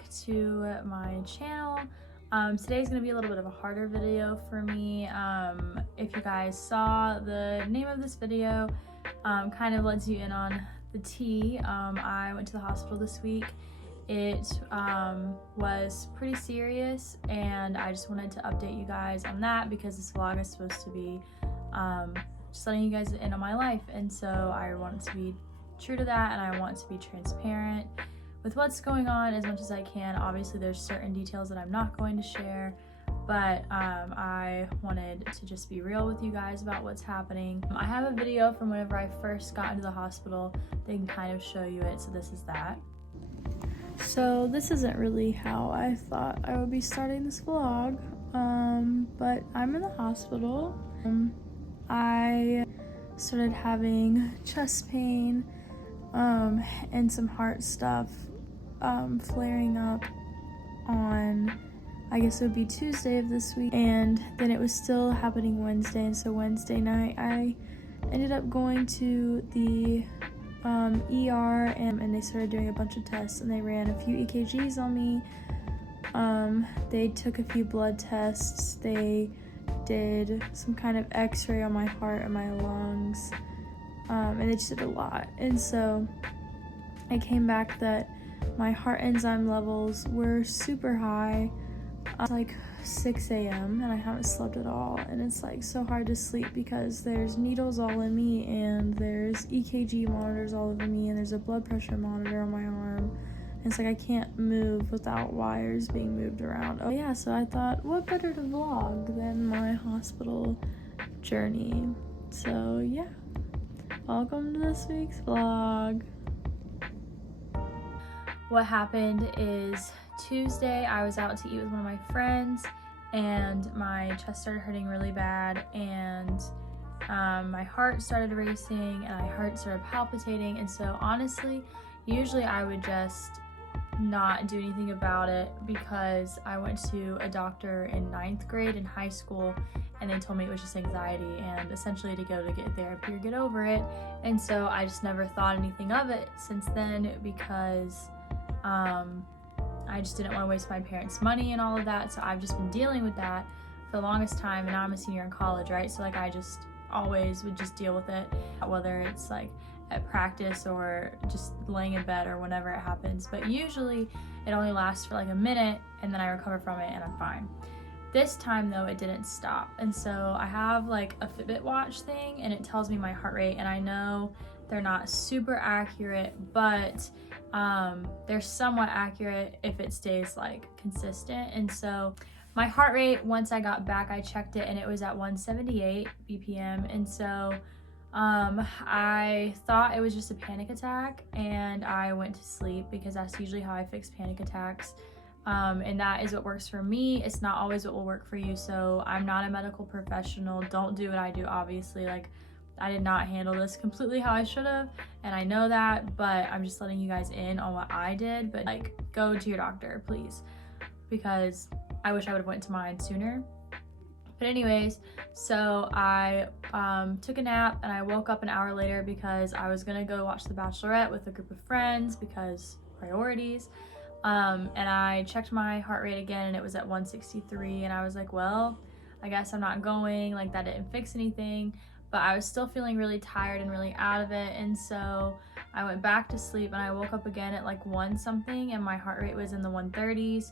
back to my channel. Today's gonna be a little bit of a harder video for me. If you guys saw, the name of this video kind of lets you in on the tea. I went to the hospital this week. It was pretty serious, and I just wanted to update you guys on that because this vlog is supposed to be just letting you guys in on my life, and so I want to be true to that, and I want to be transparent with what's going on as much as I can. Obviously there's certain details that I'm not going to share, but I wanted to just be real with you guys about what's happening. I have a video from whenever I first got into the hospital that can kind of show you it, so this is that. So this isn't really how I thought I would be starting this vlog, but I'm in the hospital. I started having chest pain and some heart stuff flaring up on, I guess it would be Tuesday of this week, and then it was still happening Wednesday, and so Wednesday night I ended up going to the ER, and they started doing a bunch of tests, and they ran a few EKGs on me. They took a few blood tests, they did some kind of x-ray on my heart and my lungs, and they just did a lot. And so I came back that my heart enzyme levels were super high. It's like 6 a.m. and I haven't slept at all, and it's like so hard to sleep because there's needles all in me, and there's EKG monitors all over me, and there's a blood pressure monitor on my arm, and it's like I can't move without wires being moved around. Oh yeah, so I thought, what better to vlog than my hospital journey? So yeah, welcome to this week's vlog. What happened is Tuesday I was out to eat with one of my friends, and my chest started hurting really bad, and my heart started racing, and my heart started palpitating. And so honestly, usually I would just not do anything about it because I went to a doctor in 9th grade in high school, and they told me it was just anxiety and essentially to go to get therapy or get over it. And so I just never thought anything of it since then because I just didn't want to waste my parents' money and all of that. So I've just been dealing with that for the longest time, and now I'm a senior in college, right? So like I just always would just deal with it, whether it's like at practice or just laying in bed or whenever it happens. But usually it only lasts for like a minute, and then I recover from it and I'm fine. This time though, it didn't stop. And so I have like a Fitbit watch thing, and it tells me my heart rate, and I know they're not super accurate, but they're somewhat accurate if it stays like consistent. And so my heart rate, once I got back, I checked it and it was at 178 BPM. And so I thought it was just a panic attack, and I went to sleep because that's usually how I fix panic attacks. And that is what works for me. It's not always what will work for you. So I'm not a medical professional. Don't do what I do, obviously. Like, I did not handle this completely how I should have, and I know that, but I'm just letting you guys in on what I did. But like, go to your doctor, please, because I wish I would have went to mine sooner. But anyways, so I took a nap, and I woke up an hour later because I was gonna go watch The Bachelorette with a group of friends because priorities. And I checked my heart rate again, and it was at 163, and I was like, well, I guess I'm not going, like that didn't fix anything. But I was still feeling really tired and really out of it, and so I went back to sleep, and I woke up again at like 1 something, and my heart rate was in the 130s.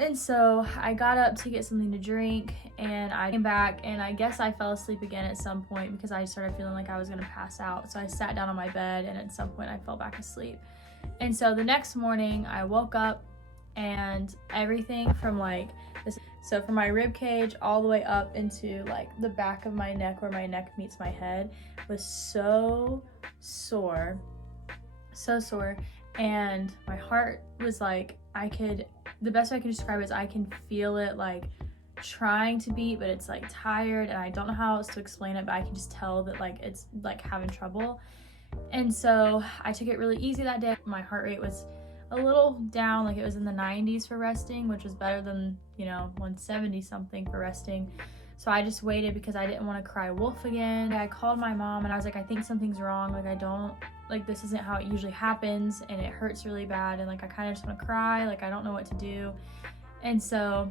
And so I got up to get something to drink, and I came back, and I guess I fell asleep again at some point because I started feeling like I was gonna pass out. So I sat down on my bed, and at some point I fell back asleep. And so the next morning I woke up, and everything from like this, so from my rib cage all the way up into like the back of my neck where my neck meets my head was so sore, and my heart was like, the best way I can describe it is I can feel it like trying to beat, but it's like tired, and I don't know how else to explain it, but I can just tell that like it's like having trouble. And so I took it really easy that day. My heart rate was a little down, like it was in the 90s for resting, which was better than, 170 something for resting. So I just waited because I didn't want to cry wolf again. I called my mom, and I was like, I think something's wrong. Like like this isn't how it usually happens, and it hurts really bad, and like I kind of just want to cry, like I don't know what to do. And so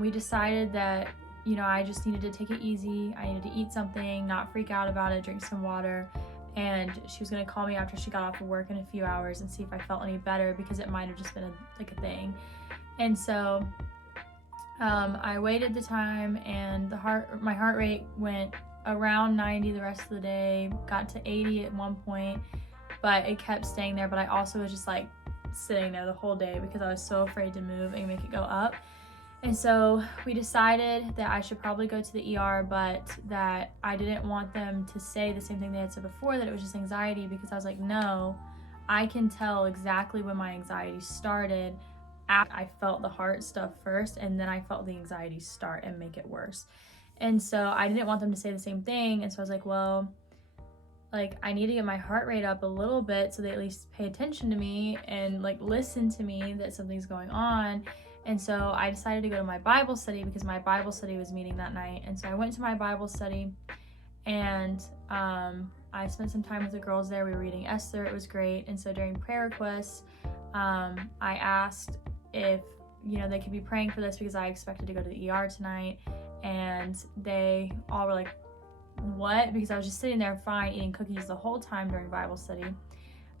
we decided that, you know, I just needed to take it easy. I needed to eat something, not freak out about it, drink some water. And she was gonna call me after she got off of work in a few hours and see if I felt any better, because it might have just been a thing. And so I waited the time, and my heart rate went around 90 the rest of the day, got to 80 at one point, but it kept staying there. But I also was just like sitting there the whole day because I was so afraid to move and make it go up. And so we decided that I should probably go to the ER, but that I didn't want them to say the same thing they had said before, that it was just anxiety, because I was like, no, I can tell exactly when my anxiety started. After I felt the heart stuff first, and then I felt the anxiety start and make it worse. And so I didn't want them to say the same thing. And so I was like, well, like I need to get my heart rate up a little bit so they at least pay attention to me and like listen to me that something's going on. And so I decided to go to my Bible study, because my Bible study was meeting that night. And so I went to my Bible study, and I spent some time with the girls there. We were reading Esther. It was great. And so during prayer requests, I asked if, you know, they could be praying for this, because I expected to go to the ER tonight. And they all were like, what? Because I was just sitting there fine, eating cookies the whole time during Bible study.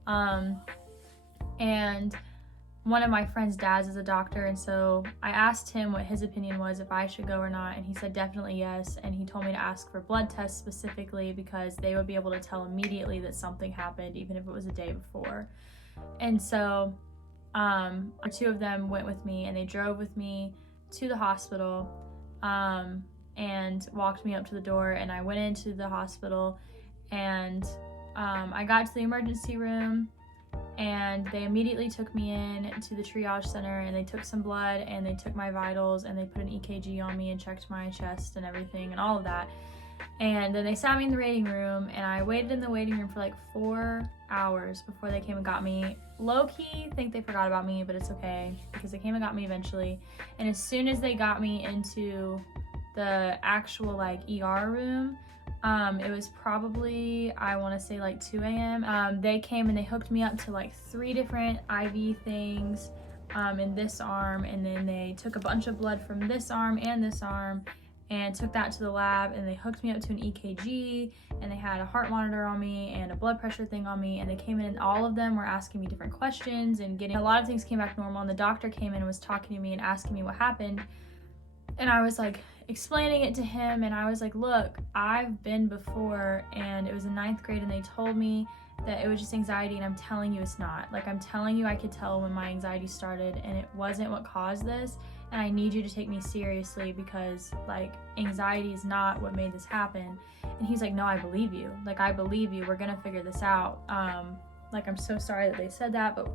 And one of my friend's dads is a doctor, and so I asked him what his opinion was, if I should go or not, and he said definitely yes. And he told me to ask for blood tests specifically, because they would be able to tell immediately that something happened, even if it was a day before. And so two of them went with me, and they drove with me to the hospital, and walked me up to the door. And I went into the hospital, and I got to the emergency room, and they immediately took me in to the triage center, and they took some blood, and they took my vitals, and they put an EKG on me and checked my chest and everything and all of that. And then they sat me in the waiting room, and I waited in the waiting room for like 4 hours before they came and got me. Low-key think they forgot about me, but it's okay, because they came and got me eventually. And as soon as they got me into the actual like ER room, it was probably, I want to say like 2 a.m. They came and they hooked me up to like 3 different IV things in this arm, and then they took a bunch of blood from this arm and this arm and took that to the lab, and they hooked me up to an EKG, and they had a heart monitor on me and a blood pressure thing on me, and they came in and all of them were asking me different questions, and getting a lot of things came back normal. And the doctor came in and was talking to me and asking me what happened, and I was like explaining it to him, and I was like, look, I've been before, and it was in 9th grade, and they told me that it was just anxiety, and I'm telling you it's not. Like, I'm telling you I could tell when my anxiety started, and it wasn't what caused this, and I need you to take me seriously, because like anxiety is not what made this happen. And he's like, no, I believe you. Like, I believe you. We're gonna figure this out. Like, I'm so sorry that they said that, but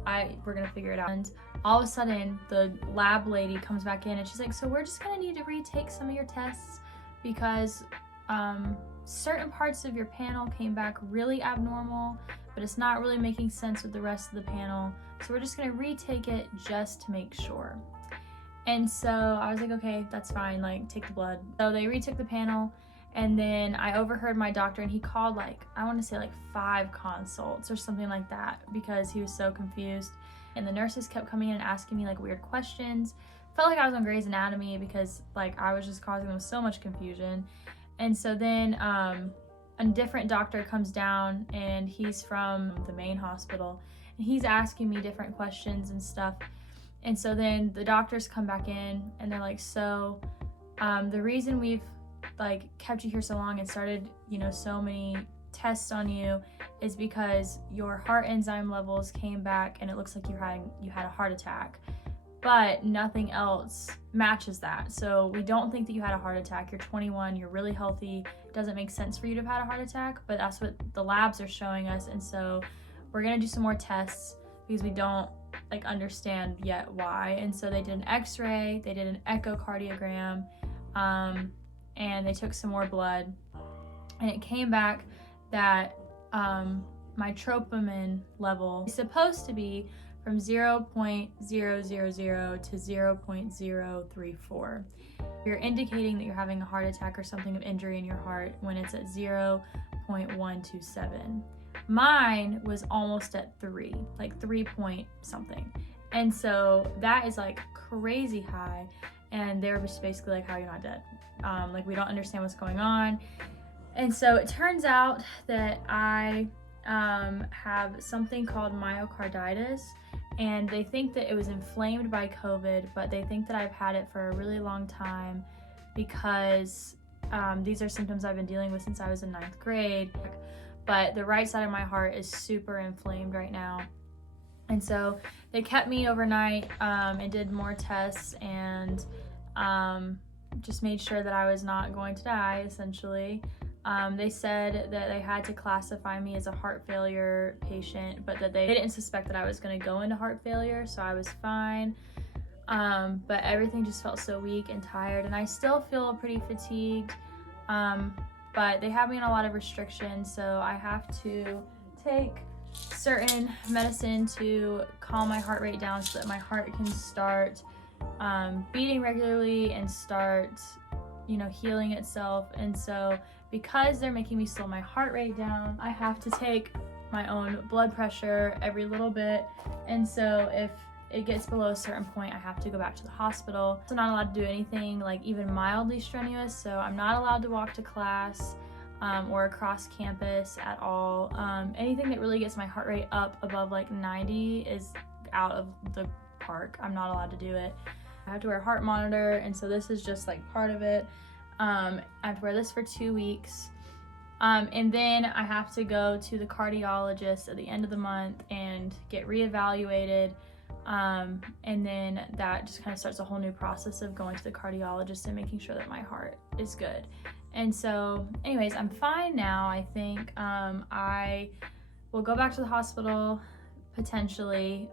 we're gonna figure it out. And all of a sudden, the lab lady comes back in, and she's like, so we're just gonna need to retake some of your tests, because certain parts of your panel came back really abnormal, but it's not really making sense with the rest of the panel. So we're just gonna retake it just to make sure. And so I was like, okay, that's fine, like, take the blood. So they retook the panel, and then I overheard my doctor, and he called like, I want to say like 5 consults or something like that, because he was so confused. And the nurses kept coming in and asking me like weird questions. Felt like I was on Grey's Anatomy, because like I was just causing them so much confusion. And so then a different doctor comes down, and he's from the main hospital, and he's asking me different questions and stuff. And so then the doctors come back in, and they're like, so the reason we've like kept you here so long and started, you know, so many tests on you is because your heart enzyme levels came back, and it looks like you had a heart attack, but nothing else matches that. So we don't think that you had a heart attack. You're 21, you're really healthy. It doesn't make sense for you to have had a heart attack, but that's what the labs are showing us. And so we're gonna do some more tests, because we don't like understand yet why. And so they did an x-ray, they did an echocardiogram, and they took some more blood, and it came back that my troponin level is supposed to be from 0.000 to 0.034. You're indicating that you're having a heart attack or something of injury in your heart when it's at 0.127. Mine was almost at 3, like 3 point something. And so that is like crazy high. And they were just basically like, how are you not dead? Like, we don't understand what's going on. And so it turns out that I have something called myocarditis, and they think that it was inflamed by COVID, but they think that I've had it for a really long time because these are symptoms I've been dealing with since I was in 9th grade. But the right side of my heart is super inflamed right now. And so they kept me overnight and did more tests and just made sure that I was not going to die, essentially. They said that they had to classify me as a heart failure patient, but that they didn't suspect that I was going to go into heart failure, so I was fine. But everything just felt so weak and tired, and I still feel pretty fatigued. But they have me on a lot of restrictions, so I have to take certain medicine to calm my heart rate down so that my heart can start beating regularly and start, healing itself. And so because they're making me slow my heart rate down, I have to take my own blood pressure every little bit. And so if it gets below a certain point, I have to go back to the hospital. So I'm not allowed to do anything like even mildly strenuous. So I'm not allowed to walk to class or across campus at all. Anything that really gets my heart rate up above like 90 is out of the park. I'm not allowed to do it. I have to wear a heart monitor, and so this is just like part of it. I have to wear this for 2 weeks. And then I have to go to the cardiologist at the end of the month and get reevaluated. And then that just kind of starts a whole new process of going to the cardiologist and making sure that my heart is good. And so anyways, I'm fine now. I think I will go back to the hospital potentially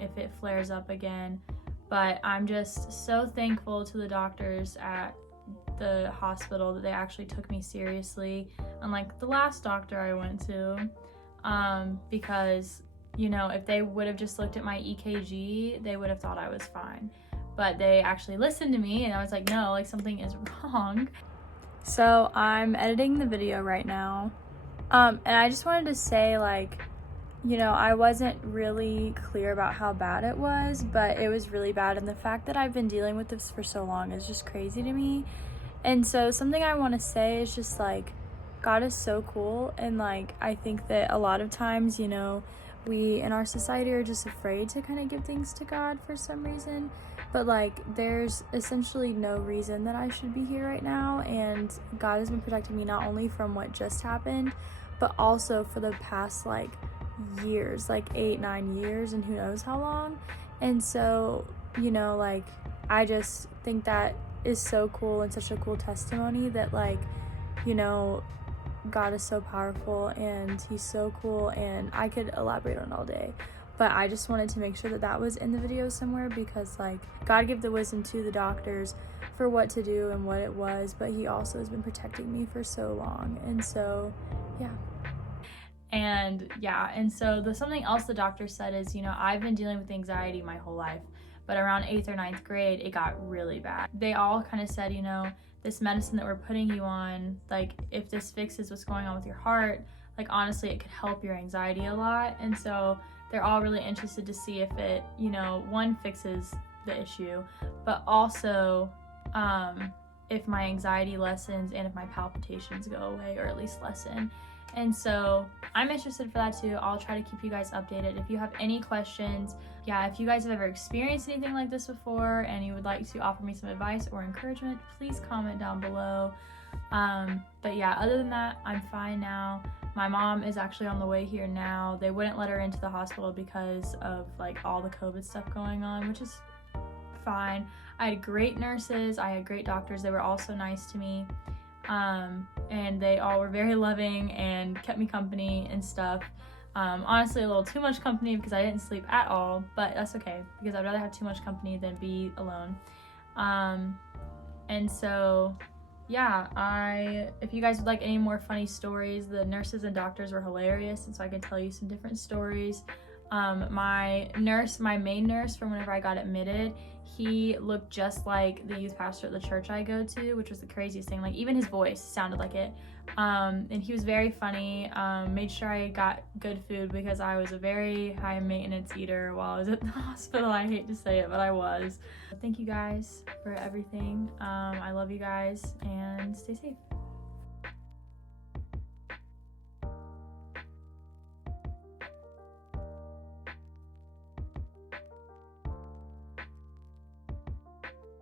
if it flares up again. But I'm just so thankful to the doctors at the hospital that they actually took me seriously, unlike the last doctor I went to, because if they would have just looked at my EKG, they would have thought I was fine. But they actually listened to me, and I was like, no, like something is wrong. So I'm editing the video right now, and I just wanted to say, like, I wasn't really clear about how bad it was, but it was really bad, and the fact that I've been dealing with this for so long is just crazy to me. And so something I want to say is just like, God is so cool, and like I think that a lot of times, we in our society are just afraid to kind of give things to God for some reason, but like there's essentially no reason that I should be here right now, and God has been protecting me not only from what just happened, but also for the past like years, like 8-9 years, and who knows how long. And so like I just think that is so cool and such a cool testimony that like God is so powerful and he's so cool, and I could elaborate on it all day, but I just wanted to make sure that that was in the video somewhere, because like God gave the wisdom to the doctors for what to do and what it was, but he also has been protecting me for so long. And so and so something else the doctor said is, I've been dealing with anxiety my whole life, but around 8th or 9th grade, it got really bad. They all kind of said, this medicine that we're putting you on, like if this fixes what's going on with your heart, like honestly, it could help your anxiety a lot. And so they're all really interested to see if it, one, fixes the issue, but also if my anxiety lessens and if my palpitations go away, or at least lessen. And so I'm interested for that too. I'll try to keep you guys updated. If you have any questions, if you guys have ever experienced anything like this before and you would like to offer me some advice or encouragement, please comment down below. But other than that, I'm fine now. My mom is actually on the way here now. They wouldn't let her into the hospital because of like all the COVID stuff going on, which is fine. I had great nurses, I had great doctors. They were all so nice to me. And they all were very loving and kept me company and stuff. Honestly, a little too much company because I didn't sleep at all, but that's okay because I'd rather have too much company than be alone. And so if you guys would like any more funny stories, the nurses and doctors were hilarious, and so I could tell you some different stories. My main nurse from whenever I got admitted, he looked just like the youth pastor at the church I go to, which was the craziest thing. Like, even his voice sounded like it. And he was very funny. Made sure I got good food because I was a very high maintenance eater while I was at the hospital. I hate to say it, but I was. Thank you guys for everything. I love you guys, and stay safe.